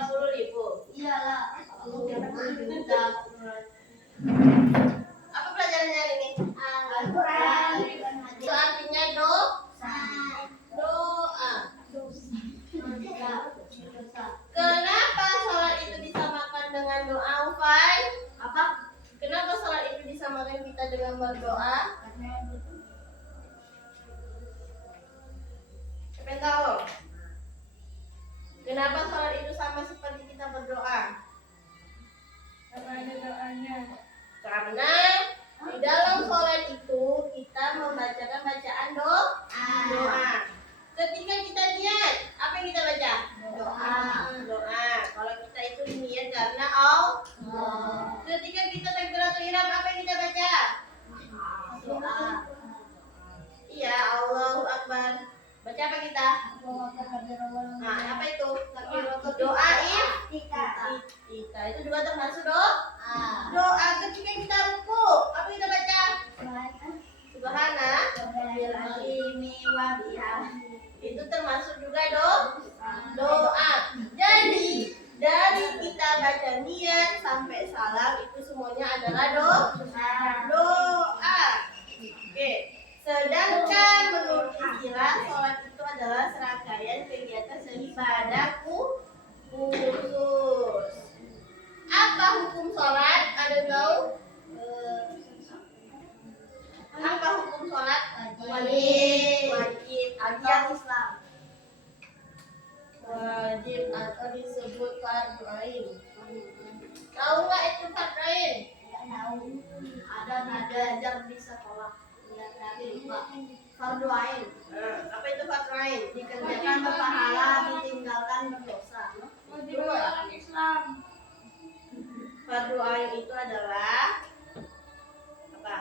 30.000. Iyalah. Juta. Apa pelajarannya hari ini? Al-Quran. Itu artinya doa. Kenapa sholat itu disamakan dengan doa, Ufai? Apa? Kenapa sholat itu disamakan kita dengan berdoa? Siapa yang tahu? Kenapa sholat itu sama seperti kita berdoa? Karena ada doanya. Karena di dalam sholat itu kita membacakan bacaan doa. Ketika kita niat, apa yang kita baca? Doa. Kalau kita itu niat karena Allah. Ketika kita takbiratul ihram, apa yang kita baca? Doa. Iya, Allahu Akbar. Baca apa kita? Nah, apa itu? Doa iftitah. Itu juga termasuk doa. Ketika kita ruku, apa kita baca? Subhana. Itu termasuk juga doa. Jadi dari kita baca niat sampai salam itu semuanya adalah doa. Oke. Sedangkan menurut istilah sholat itu adalah serangkaian kegiatan seibadah khusus. Apa hukum sholat? Ada yang tahu? Apa hukum sholat? Wajib. Ajaran Islam. Wajib atau disebut fardu ain. Tahu nggak itu fardu ain? Tidak tahu. Ada jam di sekolah. Fardu ain. Apa itu fardu ain? Dikerjakan berpahala, ditinggalkan berdosa. Dua. Islam. Fardu ain itu adalah apa?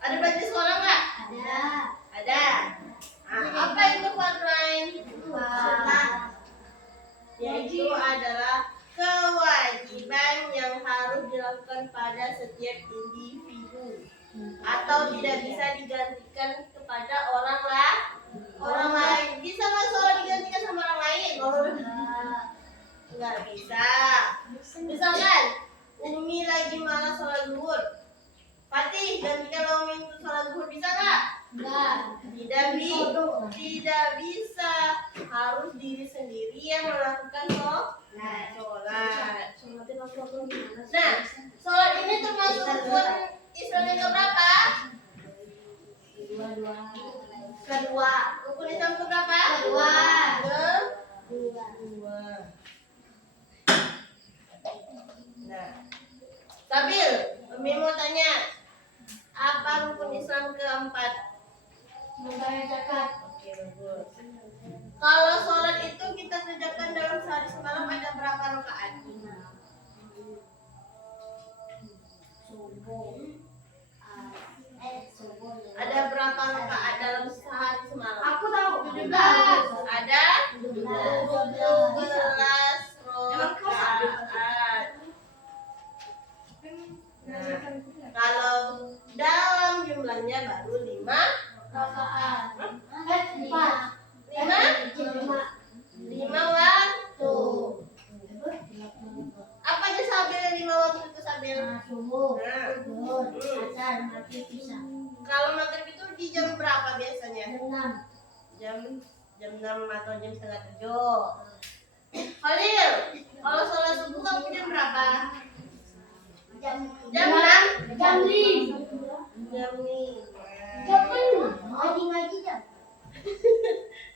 Ada baju sekolah nggak? Ada. Nah, apa itu fardu ain? Yaitu adalah kewajiban yang harus dilakukan pada setiap individu atau tidak bisa digantikan kepada orang lain. Bisa nggak sholat digantikan sama orang lain? Nggak bisa. Misalkan Umi lagi malas sholat zuhur, Fatih gantikan Umi untuk sholat zuhur, bisa nggak? Tidak bisa. Harus diri sendiri yang melakukan sholat. Nah, sholat ini termasuk rukun Islam yang keberapa? Kedua. Rukun Islam keberapa? Kedua. Nah, Sabil, Umi mau tanya, apa rukun Islam keempat? Membayar zakat. Oke, bagus. Kalau sholat itu kita kerjakan dalam sehari semalam ada berapa rakaat? Ada berapa rakaat dalam sehari semalam? Aku tahu. 17. Ada 17 rakaat. Nah, kalau dalam jumlahnya baru 5 Rakaat. 5 waktu. Apa aja Sabil 5 waktu itu Sabil? Subuh, zuhur, asar, maghrib, isya. Kalau maghrib itu di jam berapa biasanya? Jam 6. Jam 6 atau jam setengah 7. Khalil, kalau sholat subuh kamu jam berapa? Jam 6? Jam 5. Jam 5. Jam 6. Ngaji jam.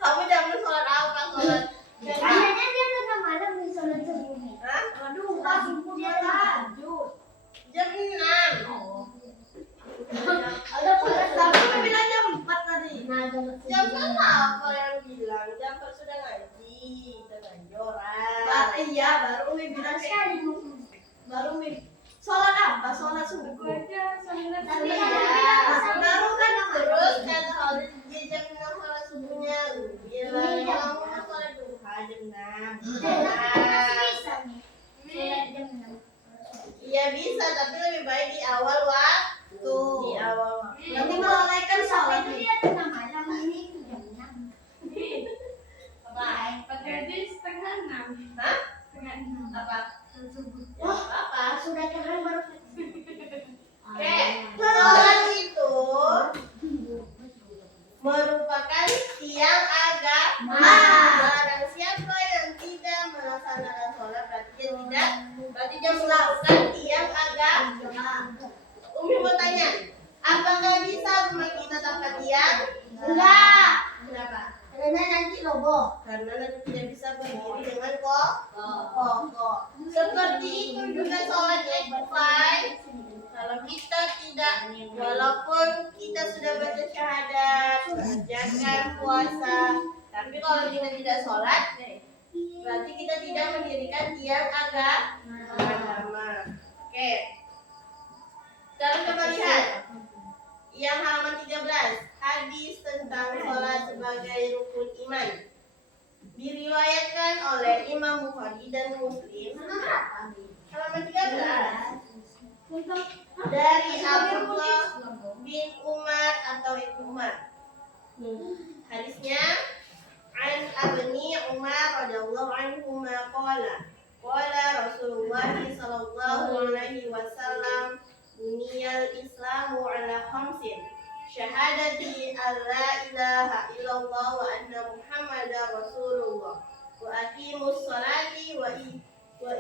Kamu jangan sholat apa? Sholat Kayaknya dia tengah malam di sholat subuh. Hah? Aduh, pas subuh dia tahajud. Jam 6. Ada sholat tapi dia bilang jam 4 tadi. Jam sana apa yang bilang? Jam 4 sudah ngaji. Terganjoran. Iya, baru Umi bilang sekali. Baru Umi sholat apa? Sholat subuh. Tapi baru kan Terus kata Khalid dia jam 6 sholat subuhnya. Bilang kamu mau sholat duha jam 6. Iya bisa, tapi lebih baik di awal waktu. Di awal waktu. Nanti melalaikan sholat itu dia tengah malam ini jam 6. Apa? Pakai setengah 6. merupakan tiang agama. Barang siapa yang tidak melaksanakan sholat berarti dia melakukan tiang agama. Umi mau tanya, apakah bisa rumah kita tanpa tiang? Enggak. Kenapa? Karena nanti roboh. Karena nanti tidak bisa berdiri dengan kokoh. Seperti itu juga sholatnya Fai. Kalau kita tidak, walaupun kita sudah baca syahadat, mengerjakan puasa, tapi kalau kita tidak sholat, berarti kita tidak mendirikan tiang agama. Oke. Sekarang coba lihat yang halaman 13, hadis tentang sholat sebagai rukun iman. Diriwayatkan oleh Imam Bukhari dan Muslim. Halaman 13. Dari Abdullah bin Umar atau Ibnu Umar. Hadisnya an Abni Umar radhiyallahu anhu qala Rasulullah sallallahu alaihi wasallam buniyal Islamu ala khamsin syahadati alla ilaha illallah wa anna Muhammadar Rasulullah wa aqimus salati wa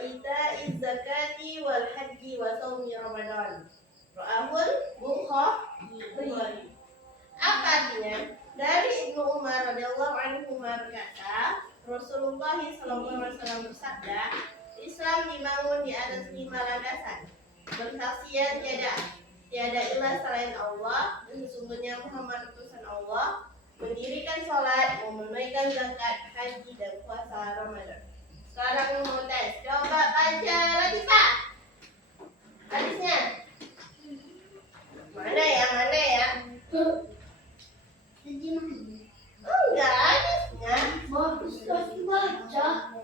ita'iz zakati wal haji wa shaumi Ramadan. Rahul Bukhari. Apa artinya? Dari Ibnu Umar radhiyallahu anhu berkata, Rasulullah sallallahu alaihi wasallam bersabda, Islam dibangun di atas 5 landasan. Bersaksian tiada ilah selain Allah dan sesungguhnya Muhammad utusan Allah, mendirikan sholat, menunaikan zakat, haji dan puasa Ramadan. Sekarang mau tes, coba baca lagi Pak hadisnya. Mana ya? Enggak hadisnya. Bagus sekali baca.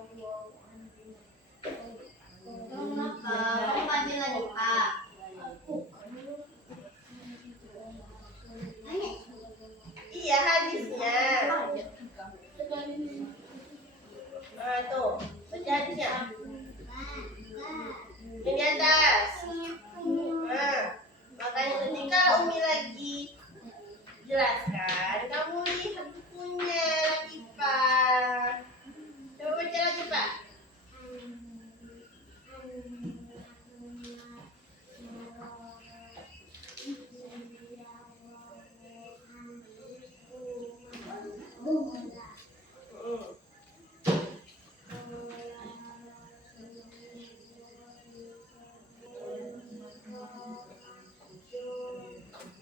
Kenapa? Kamu panggil lagi Pak. Iya hadisnya. Nah tuh, baca hadisnya. Ini atas. Nah, makanya ketika Umi lagi jelaskan, kamu lihat bukunya lagi Pak. Coba baca lagi Pak.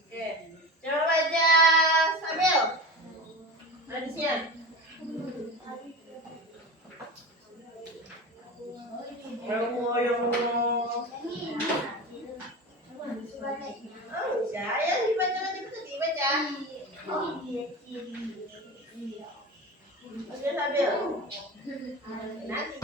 Oke, coba baca sambil hadisnya. Oh, yang dibaca lagi betul dibaca. Baca sambil. Nanti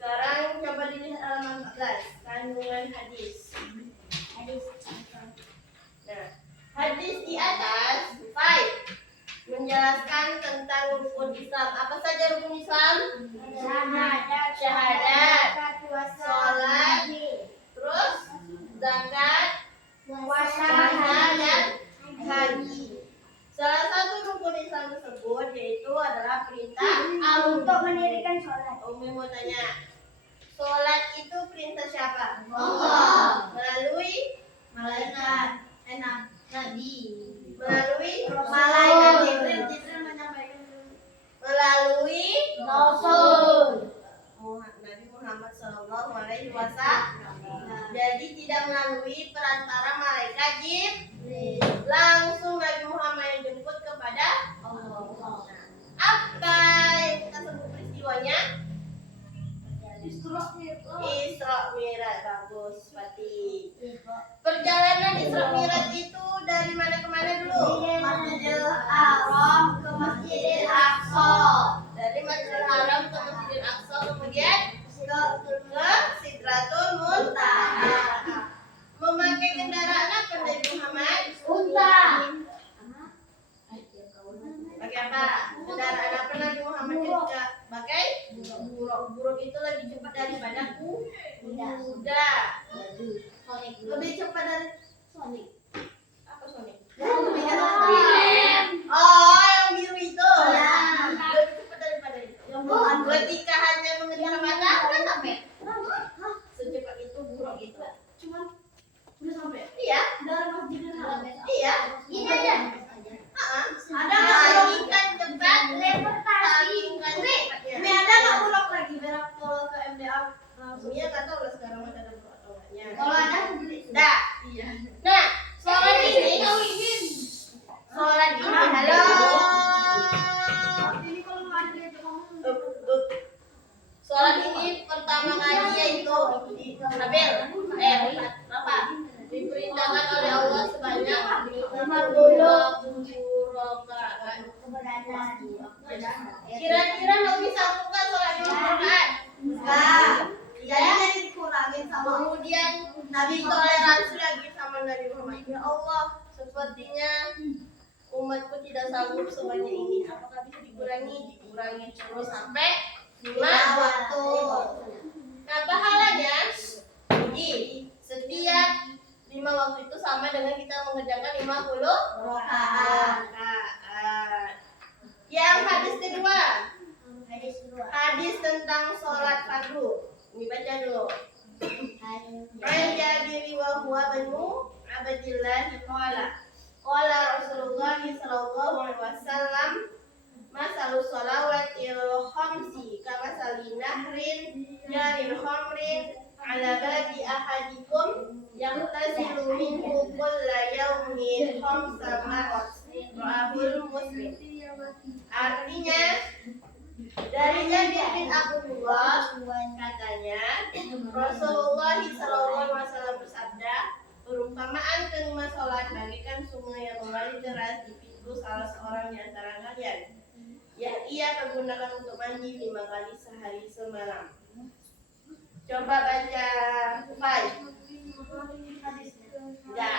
sekarang coba dilihat halaman 14, kandungan hadis. Nah, hadis di atas 5 menjelaskan tentang rukun Islam. Apa saja rukun Islam? Syahadat, sholat, terus zakat, puasa dan haji. Salah satu rukun Islam tersebut yaitu adalah perintah untuk mendirikan sholat. Umi mau tanya, sholat itu perintah siapa? Allah. Melalui Malaikat. Nabi. melalui Malaikat Jibril. Jibril menyampaikan. melalui Rasul. Nabi Muhammad Shallallahu Alaihi Wasallam. Jadi tidak melalui perantara malaikat Jibril, langsung Nabi Muhammad yang jemput kepada Allah. apa yang kita sebut peristiwanya? Isra Mi'raj. Bagus, Fatih. Perjalanan Isra Mi'raj itu dari mana ke mana dulu? Masjidil Haram ke Masjidil Aqsa. Dari Masjidil Haram ke Masjidil Aqsa, kemudian ke Sidratul Muntaha. Memakai kendaraan apa Nabi Muhammad? Unta. Pakai apa? Kendaraan apa Nabi Muhammad ketika pakai? Buruk. Buruk itu lebih cepat daripada kuda. Lebih cepat dari Sonic. Apa Sonic? Lebih cepat. Oh, yang biru itu. Ya. Lebih cepat daripada itu. Ketika hanya mengejar mata, kan sampai. Secepat itu buruk itu. Cuman udah sampai. Iya, Dari Masjidil Haram. iya. Ini aja. Ada nggak kan cepat teleportasi? Ini ada nggak bulog lagi berak kalau ke MDA? Iya, nggak tahu lah sekarang masih ada buruk atau enggaknya. Kalau ada aku beli. Dah. Iya. Nah, sholat ini. Sholat ini. Halo. Ini kalau nggak ada dia ngomong. Sholat ini pertama kali yaitu di Habil. Berapa? Diperintahkan oleh Allah sebanyak 57 rakaat. Kira-kira Nabi sanggup nggak sholat 5 rakaat? Enggak. Jadi dikurangin sama Kemudian Nabi toleransi lagi sama Nabi Muhammad. Ya Allah, sepertinya umatku tidak sanggup sebanyak ini. Apakah bisa dikurangi? Dikurangi terus sampai 5 waktu. Nah, pahalanya jadi setiap 5 waktu itu sama dengan kita mengerjakan 50 rakaat. rakaat. Yang hadis kedua, hadis tentang sholat fardu. Ini baca dulu. An Jabir wa huwa banu Abdillah qala Rasulullah sallallahu alaihi wasallam masalus shalawatil khamsi kama salinahrin jaril khamrin ala babi ahadikum yaqtasilu minhu kulla yawmin khamsa marrat rahul Muslim. Artinya dari Jabir bin Abdullah katanya Rasulullah SAW bersabda, perumpamaan kelima sholat bagaikan sungai yang mengalir deras di pintu salah seorang di antara kalian yang ia pergunakan untuk mandi 5 kali sehari semalam. Coba baca Kufay. Enggak.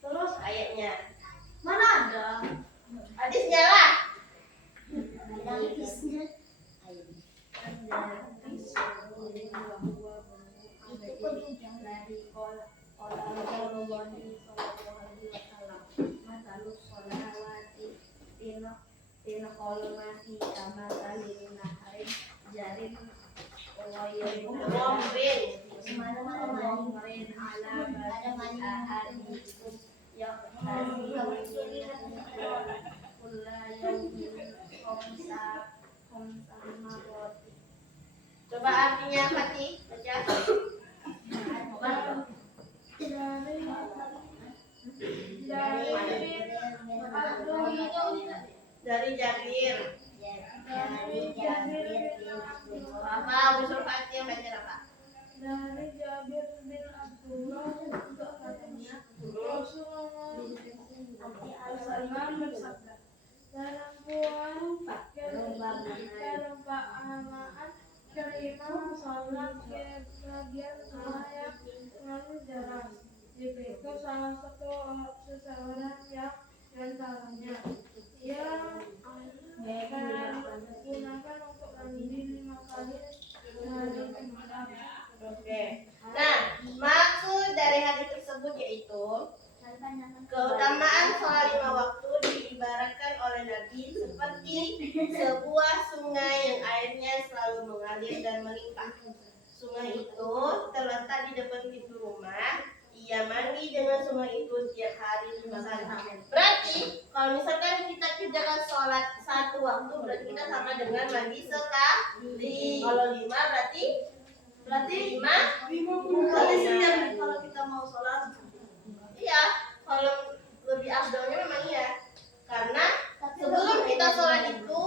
Terus ayatnya. Mana ada? Hadisnya lah. Coba artinya Fatih, baca. Dari Jabir. Apa? Usul Fatih yang baca apa? Dari Jabir bin Abdullah juga katanya Rasulullah SAW bersabda, dalam perumpamaan kelima sholat bagian saya mengalir deras. Jika itu salah satu seseorang yang diantaranya ia akan gunakan untuk mandi 5 kali sehari semalam. Oke. Nah, maksud dari hadis tersebut yaitu keutamaan sholat 5 waktu diibaratkan oleh Nabi seperti sebuah sungai yang airnya selalu mengalir dan melimpah. Sungai itu terletak di depan pintu rumah. Ia mandi dengan sungai itu tiap hari 5 kali. Berarti kalau misalkan kita kerjakan sholat satu waktu, berarti kita sama dengan mandi sekali. Kalau 5 berarti 5. Berarti setiap kalau kita mau sholat. Iya, kalau lebih afdolnya memang iya. Karena sebelum kita sholat itu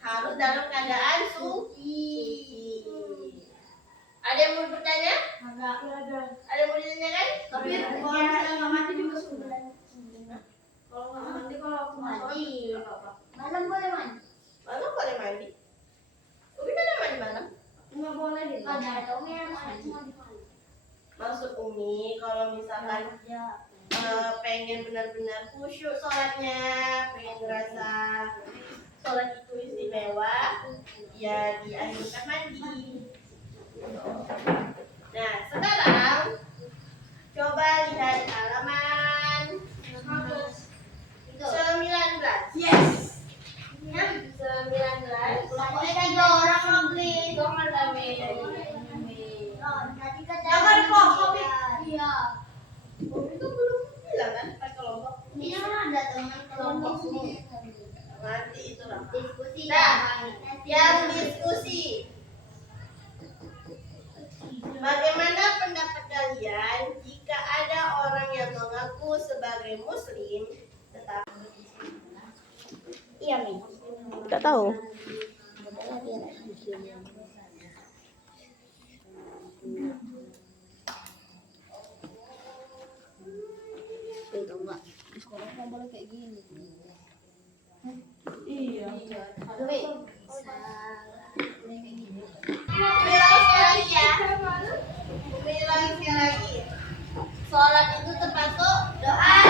harus dalam keadaan suci. Ada yang mau bertanya? Enggak. Ada yang mau ditanyakan? Tapi kalau misalnya nggak mandi juga sudah. Kalau nggak mandi, kalau aku mau sholat nggak apa-apa. Malam boleh mandi? Malam boleh mandi. Umi kan yang mandi malam. Nggak boleh di Ada Umi yang mandi cuma di malam. Maksud Umi kalau misalkan pengen benar-benar khusyuk sholatnya, pengen ngerasa sholat itu istimewa, ya dianjurkan mandi. Nah, sekarang coba lihat halaman 19. Yes. 19. Pokoknya 3 orang lagi. Jangan rame. Tadi kan Jangan kok, kopi. Iya. Umi kan belum bilang kan pakai kelompok. Ini kan ada teman kelompok sini. Nanti itu lah. Diskusi. Nah, yang diskusi. Bagaimana pendapat kalian jika ada orang yang mengaku sebagai muslim tetapi Iya, Mi. nggak tahu? Itu enggak. Sekolah nggak boleh kayak gini. Iya. Tapi Bilang sekali lagi ya. Bilang sekali lagi. Sholat itu termasuk doa.